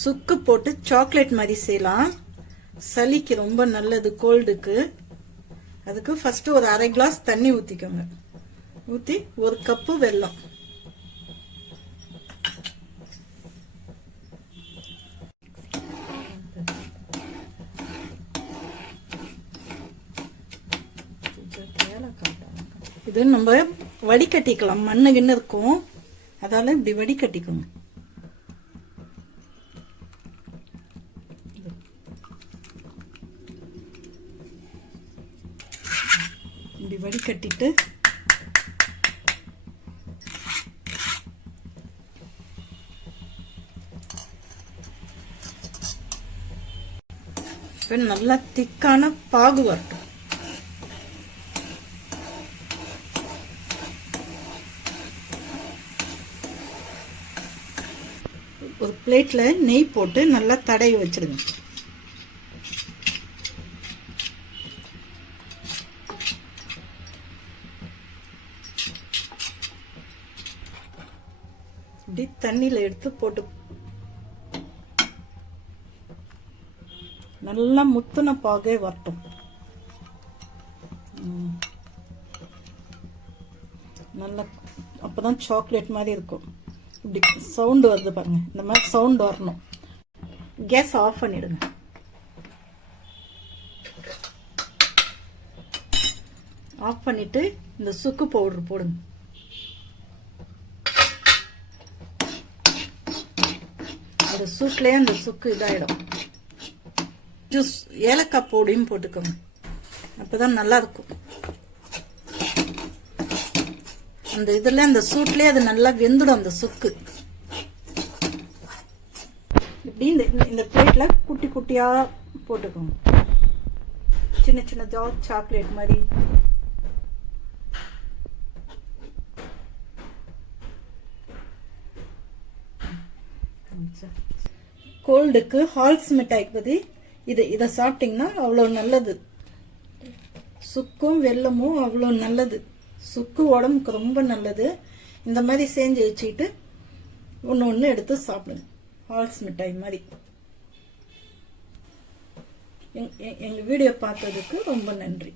சுக்கு போட்டு சாக்லேட் மாதிரி செய்யலாம். சளிக்கு ரொம்ப நல்லது, கோல்டுக்கு. அதுக்கு ஃபர்ஸ்ட் ஒரு அரை கிளாஸ் தண்ணி ஊத்திக்கோங்க. ஊத்தி ஒரு கப்பு வெல்லம், இது நம்ம வடிகட்டிக்கலாம். மண்ணு கிண்ணு இருக்கும், அதால இப்படி வடிகட்டிக்கோங்க. இப்படி வடிகட்டிட்டு நல்லா திக்கான பாகு வரட்டும். ஒரு பிளேட்ல நெய் போட்டு நல்லா தடவி வச்சிடுங்க. இப்படி தண்ணியில எடுத்து போட்டு நல்லா முத்துன பாகே வரட்டும். நல்லா அப்பதான் சாக்லேட் மாதிரி இருக்கும். இப்படி சவுண்ட் வருது பாருங்க, இந்த மாதிரி சவுண்ட் வரணும். கேஸ் ஆஃப் பண்ணிடுங்க. ஆஃப் பண்ணிட்டு இந்த சுக்கு பவுடர் போடுங்க. அந்த சூட்லயே அந்த சுக்கு இதாயிடும். ஜூஸ் ஏலக்காய் பொடியும் போட்டுக்கோங்க, அப்பதான் நல்லா இருக்கும். அந்த இதுல அந்த சூட்லயே அது நல்லா வெந்துடும் அந்த சுக்கு. இப்படி இந்த பிளேட்ல குட்டி குட்டியா போட்டுக்கோங்க, சின்ன சின்ன சாக்லேட் மாதிரி. கோல்டுக்கு ஹால்ஸ் மிட்டாய்க்கு பத்தி இதை சாப்பிட்டீங்கன்னா அவ்வளவு நல்லது. சுக்கும் வெல்லமும் அவ்வளவு நல்லது. சுக்கு உடம்புக்கு ரொம்ப நல்லது. இந்த மாதிரி செஞ்சு வச்சுக்கிட்டு ஒன்று எடுத்து சாப்பிடுங்க, ஹால்ஸ் மிட்டாய் மாதிரி. எங்க வீடியோ பார்த்ததுக்கு ரொம்ப நன்றி.